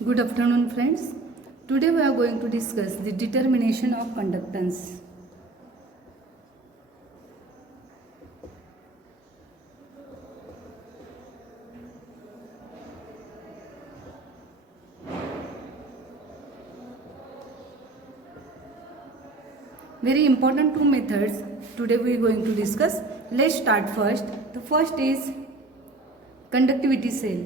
Good afternoon, friends. Today we are going to discuss the determination of conductance. Very important two methods today we are going to discuss. Let's start first. The first is conductivity cell.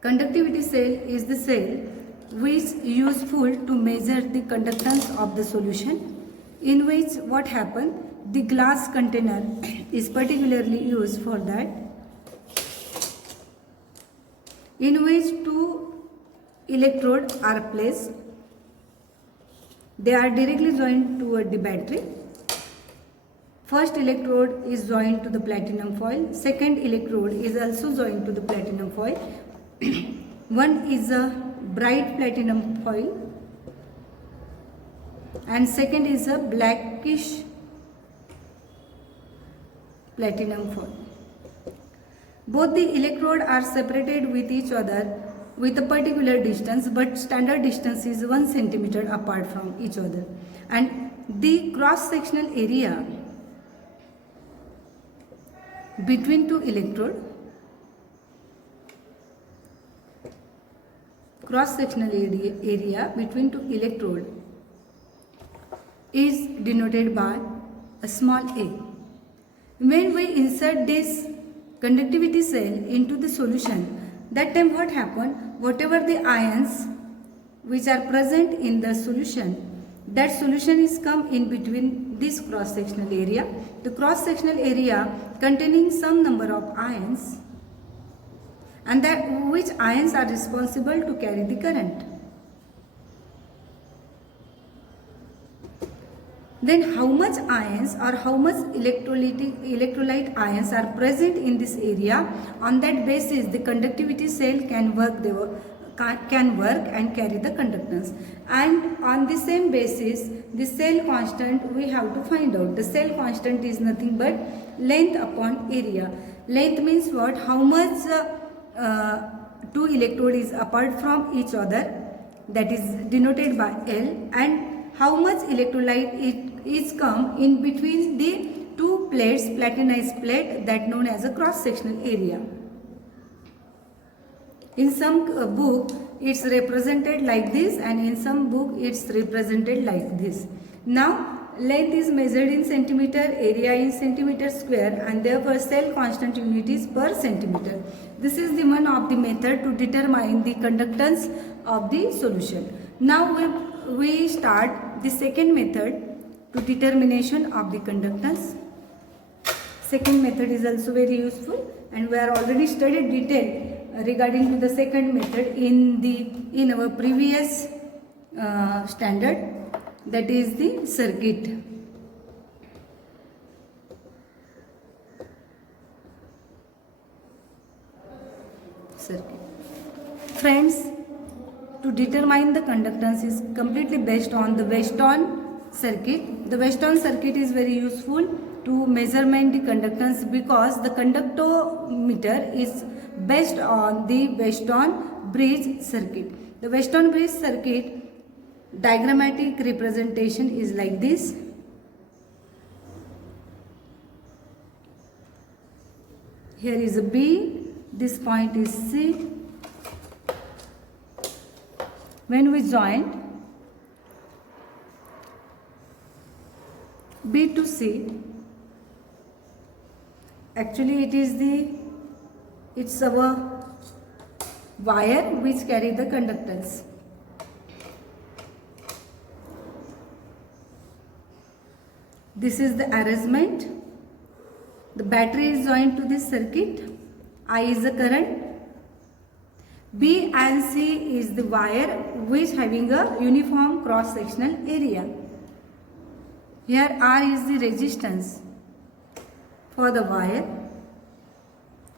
Conductivity cell is the cell which is useful to measure the conductance of the solution, in which what happens, the glass container is particularly used for that, in which two electrodes are placed. They are directly joined toward the battery. First electrode is joined to the platinum foil. Second electrode is also joined to the platinum foil. One is a bright platinum foil and second is a blackish platinum foil. Both the electrodes are separated with each other with a particular distance, but standard distance is 1 centimeter apart from each other, and the cross sectional area between two electrodes, cross-sectional area between two electrodes is denoted by a small a. When we insert this conductivity cell into the solution, that time what happens, whatever the ions which are present in the solution, that solution is come in between this cross-sectional area. The cross-sectional area containing some number of ions, and that which ions are responsible to carry the current. Then how much ions or how much electrolyte ions are present in this area, on that basis the conductivity cell can work and carry the conductance. And on the same basis, the cell constant we have to find out. The cell constant is nothing but length upon area. Length means what? How much two electrode is apart from each other, that is denoted by L, and how much electrolyte is come in between the two plates, platinized plate, that known as a cross sectional area. In some book it's represented like this, and in some book it's represented like this. Now length is measured in centimeter, area in centimeter square, and therefore cell constant unit is per centimeter. This is the one of the method to determine the conductance of the solution. Now we start the second method to determination of the conductance. Second method is also very useful, and we are already studied detail regarding to the second method in our previous standard, that is the circuit. Friends, to determine the conductance is completely based on the Weston circuit. The Weston circuit is very useful to measurement the conductance, because the conductometer is based on the Weston bridge circuit. The Weston bridge circuit diagrammatic representation is like this. Here is a B, this point is C. When we join B to C, actually it's our wire which carry the conductance. This is the arrangement. The battery is joined to this circuit. I is the current. B and C is the wire which having a uniform cross sectional area. Here R is the resistance for the wire.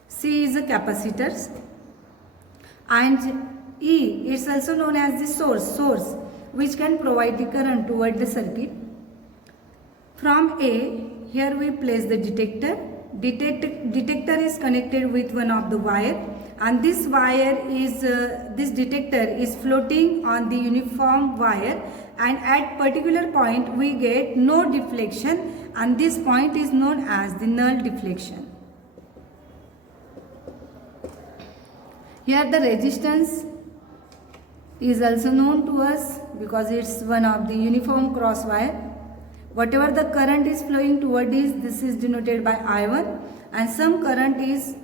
C is the capacitors, and E is also known as the source which can provide the current toward the circuit. From A here we place the detector. Detector is connected with one of the wire, and this wire is this detector is floating on the uniform wire, and at particular point we get no deflection, and this point is known as the null deflection. Here the resistance is also known to us because it's one of the uniform cross wire. Whatever the current is flowing toward this is denoted by I1, and some current is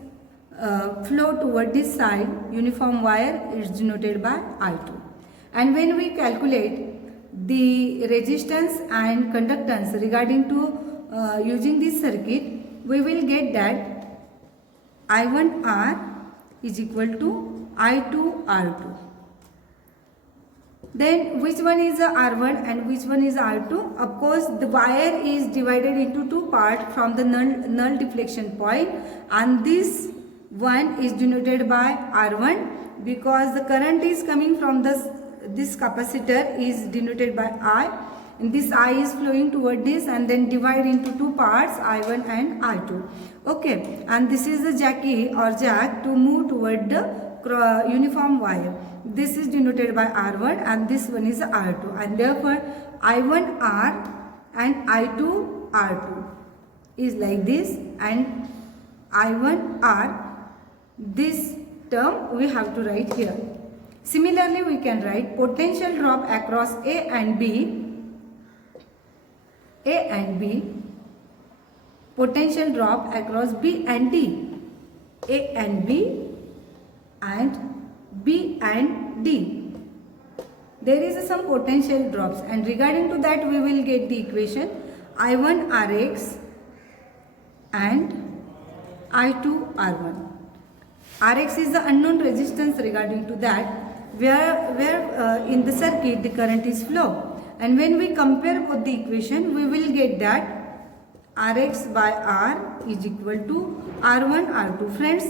flow toward this side uniform wire is denoted by I2. And when we calculate the resistance and conductance regarding to using this circuit, we will get that I1R is equal to I2R2. Then which one is the R1 and which one is R2? Of course, the wire is divided into two parts from the null deflection point, and this one is denoted by R1 because the current is coming from this capacitor is denoted by I, and this I is flowing toward this and then divide into two parts, I1 and I2. Okay, and this is the jacky or jack to move toward the uniform wire. This is denoted by R1 and this one is R2, and therefore I1R and I2R2 is like this, and I1R, this term we have to write here. Similarly, we can write potential drop across A and B, potential drop across B and D, A and B and B and D. There is some potential drops, and regarding to that we will get the equation I1 Rx and I2 R1. Rx is the unknown resistance regarding to that where in the circuit the current is flow, and when we compare both the equation we will get that Rx by R is equal to R1 R2. Friends,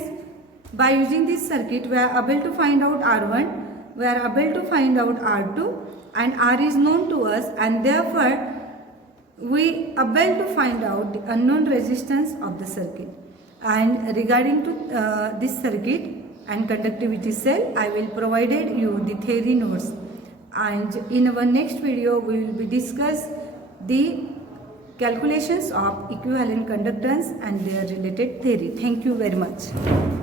by using this circuit we are able to find out R1, we are able to find out R2, and R is known to us, and therefore we are able to find out the unknown resistance of the circuit. And regarding to this circuit and conductivity cell, I will provided you the theory notes, and in our next video we will be discuss the calculations of equivalent conductance and their related theory. Thank you very much.